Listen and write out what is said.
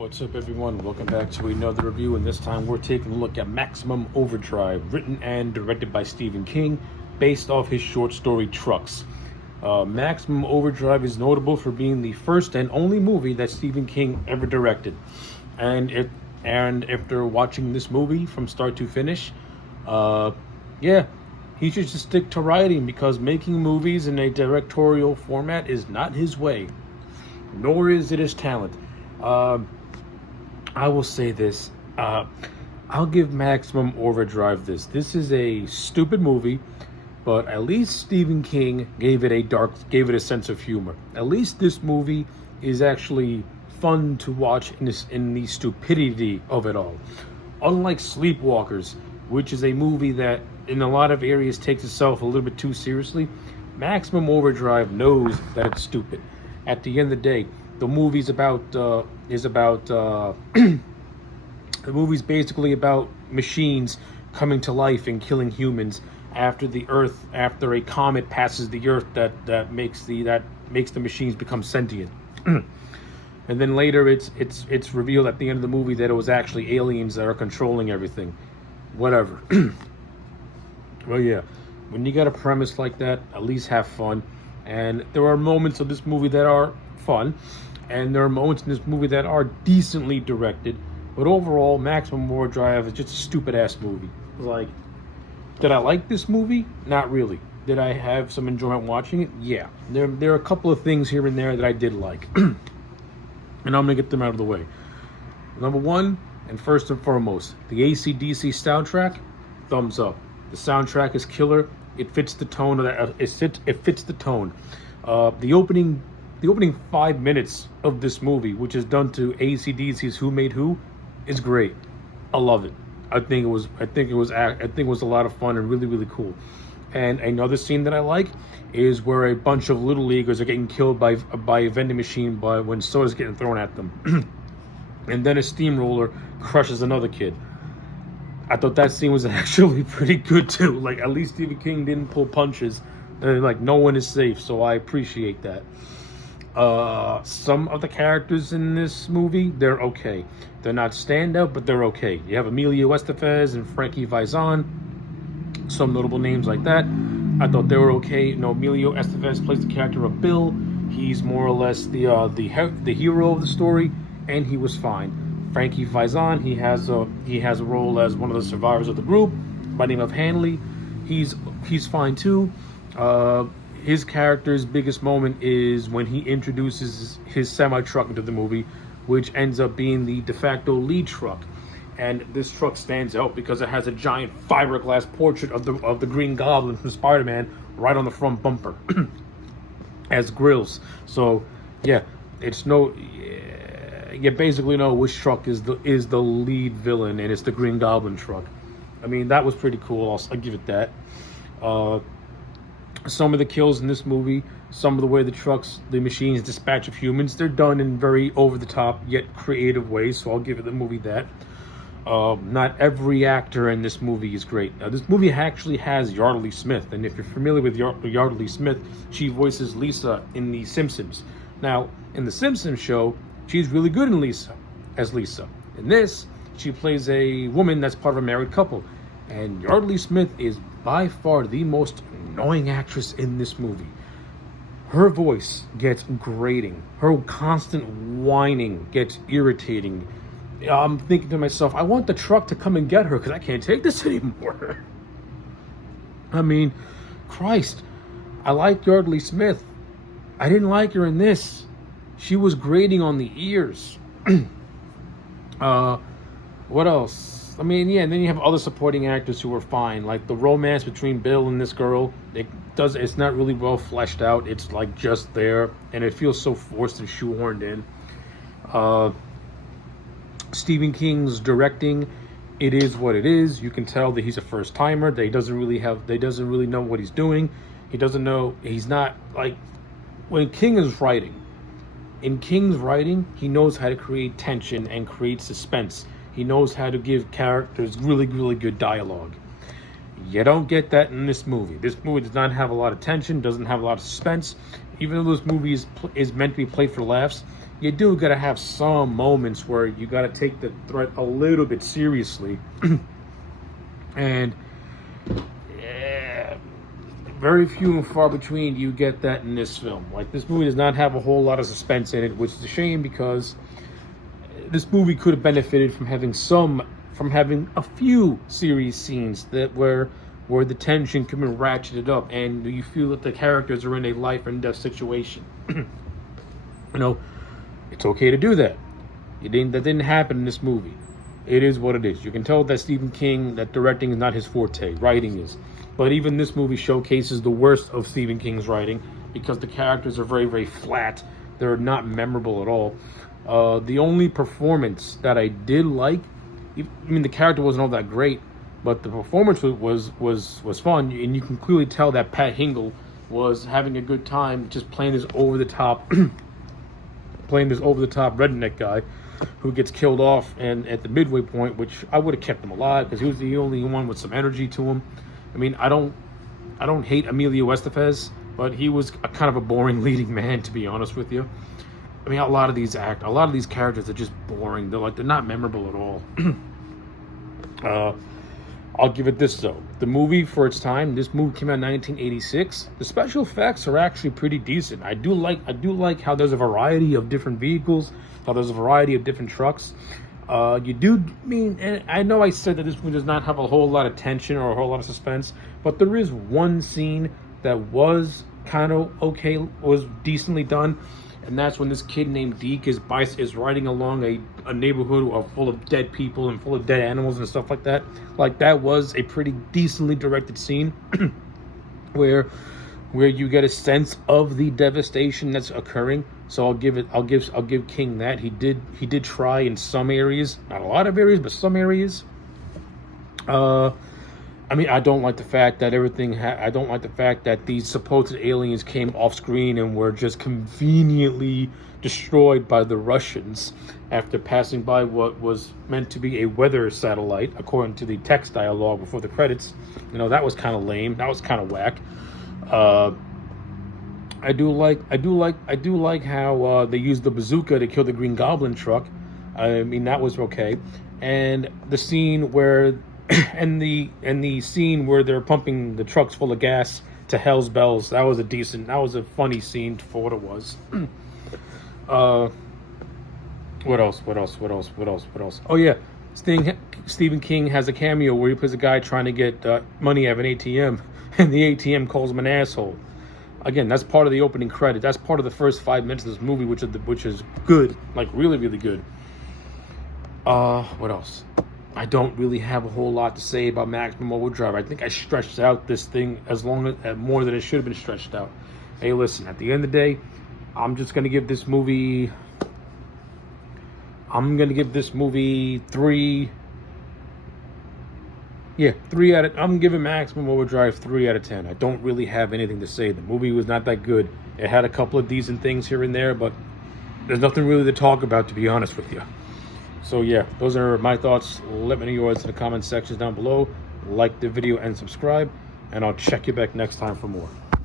What's up, everyone? Welcome back to another review, and this time we're taking a look at Maximum Overdrive, written and directed by Stephen King, based off his short story Trucks. Maximum Overdrive is notable for being the first and only movie that Stephen King ever directed. And after watching this movie from start to finish, yeah, he should just stick to writing, because making movies in a directorial format is not his way, nor is it his talent. I will say this. I'll give Maximum Overdrive this. This is a stupid movie, but at least Stephen King gave it a sense of humor. At least this movie is actually fun to watch in the stupidity of it all. Unlike Sleepwalkers, which is a movie that in a lot of areas takes itself a little bit too seriously, Maximum Overdrive knows that it's stupid. At the end of the day, the movie's the movie's basically about machines coming to life and killing humans after a comet passes the Earth that makes the machines become sentient. And then later it's revealed at the end of the movie that it was actually aliens that are controlling everything. Whatever. Well, yeah, when you got a premise like that, at least have fun. And there are moments of this movie that are fun, and there are moments in this movie that are decently directed. But overall, Maximum Overdrive is just a stupid-ass movie. Like, did I like this movie? Not really. Did I have some enjoyment watching it? Yeah. There are a couple of things here and there that I did like. And I'm going to get them out of the way. Number one, and first and foremost, the AC/DC soundtrack, thumbs up. The soundtrack is killer. It fits the tone of that. It fits the tone. The opening 5 minutes of this movie, which is done to AC/DC's "Who Made Who," is great. I love it. I think it was a lot of fun and really, really cool. And another scene that I like is where a bunch of little leaguers are getting killed by a vending machine when soda's getting thrown at them, and then a steamroller crushes another kid. I thought that scene was actually pretty good too. Like, at least Stephen King didn't pull punches. Like, no one is safe, so I appreciate that. Some of the characters in this movie, they're okay. They're not standout, but they're okay. You have Emilio Estevez and Frankie Faison, some notable names like that. I thought they were okay. You know, Emilio Estevez plays the character of Bill. He's more or less the hero of the story, and he was fine. Frankie Faison, he has a role as one of the survivors of the group by the name of Hanley. He's fine too. His character's biggest moment is when he introduces his semi-truck into the movie, which ends up being the de facto lead truck. And this truck stands out because it has a giant fiberglass portrait of the Green Goblin from Spider-Man right on the front bumper as grills. So yeah, you basically know which truck is the lead villain, and it's the Green Goblin truck. I mean, that was pretty cool. I'll give it that. Some of the kills in this movie, some of the way the machines dispatch of humans, they're done in very over-the-top yet creative ways, so I'll give the movie that. Not every actor in this movie is great. Now, this movie actually has Yardley Smith, and if you're familiar with Yardley Smith, she voices Lisa in The Simpsons. Now, in The Simpsons show, she's really good as Lisa. In this, she plays a woman that's part of a married couple, and Yardley Smith is by far the most annoying actress in this movie. Her voice gets grating. Her constant whining gets irritating. I'm thinking to myself, I want the truck to come and get her because I can't take this anymore. I mean, Christ, I like Yardley Smith. I didn't like her in this. She was grating on the ears. What else? I mean, yeah, and then you have other supporting actors who are fine. Like, the romance between Bill and this girl, it's not really well fleshed out. It's like just there, and it feels so forced and shoehorned in. Stephen King's directing, it is what it is. You can tell that he's a first timer. That he doesn't really know what he's doing. He's not like, when King is writing. In King's writing, he knows how to create tension and create suspense. He knows how to give characters really, really good dialogue. You don't get that in this movie. This movie does not have a lot of tension, doesn't have a lot of suspense. Even though this movie is meant to be played for laughs, you do gotta have some moments where you gotta take the threat a little bit seriously. And very few and far between do you get that in this film. Like, this movie does not have a whole lot of suspense in it, which is a shame, because this movie could have benefited from having a few serious scenes that where the tension could be ratcheted up and you feel that the characters are in a life and death situation. You know, it's okay to do that. That didn't happen in this movie. It is what it is. You can tell that Stephen King, that directing is not his forte, writing is. But even this movie showcases the worst of Stephen King's writing, because the characters are very, very flat. They're not memorable at all. The only performance that I did like, I mean, the character wasn't all that great, but the performance was fun, and you can clearly tell that Pat Hingle was having a good time just playing this over the top redneck guy who gets killed off and at the midway point, which I would have kept him alive because he was the only one with some energy to him. I mean, I don't hate Emilio Estevez, but he was a kind of a boring leading man, to be honest with you. I mean, a lot of these characters are just boring. They're not memorable at all. I'll give it this though. The movie, for its time, this movie came out in 1986. The special effects are actually pretty decent. I do like how there's a variety of different vehicles, how there's a variety of different trucks. And I know I said that this movie does not have a whole lot of tension or a whole lot of suspense, but there is one scene that was kind of okay, was decently done. And that's when this kid named Deke is riding along a neighborhood full of dead people and full of dead animals and stuff like that. Like, that was a pretty decently directed scene where you get a sense of the devastation that's occurring. So I'll give King that. He did try in some areas, not a lot of areas, but some areas. I mean, I don't like the fact that I don't like the fact that these supposed aliens came off screen and were just conveniently destroyed by the Russians after passing by what was meant to be a weather satellite, according to the text dialogue before the credits. You know, that was kind of lame. That was kind of whack. I do like how they used the bazooka to kill the Green Goblin truck. I mean, that was okay. And the scene where and the scene where they're pumping the trucks full of gas to hell's bells, that was a funny scene for what it was. What else? Oh yeah, Stephen King has a cameo where he plays a guy trying to get money out of an ATM, and the ATM calls him an asshole. Again, that's part of the opening credit. That's part of the first 5 minutes of this movie, which is good, like really, really good. What else? I don't really have a whole lot to say about Maximum Overdrive. I think I stretched out this thing more than it should have been stretched out. Hey, listen, at the end of the day, I'm gonna give this movie 3. Yeah, I'm giving Maximum Overdrive 3 out of 10. I don't really have anything to say. The movie was not that good. It had a couple of decent things here and there, but there's nothing really to talk about, to be honest with you. So yeah, those are my thoughts. Let me know yours in the comment sections down below. Like the video and subscribe, and I'll check you back next time for more.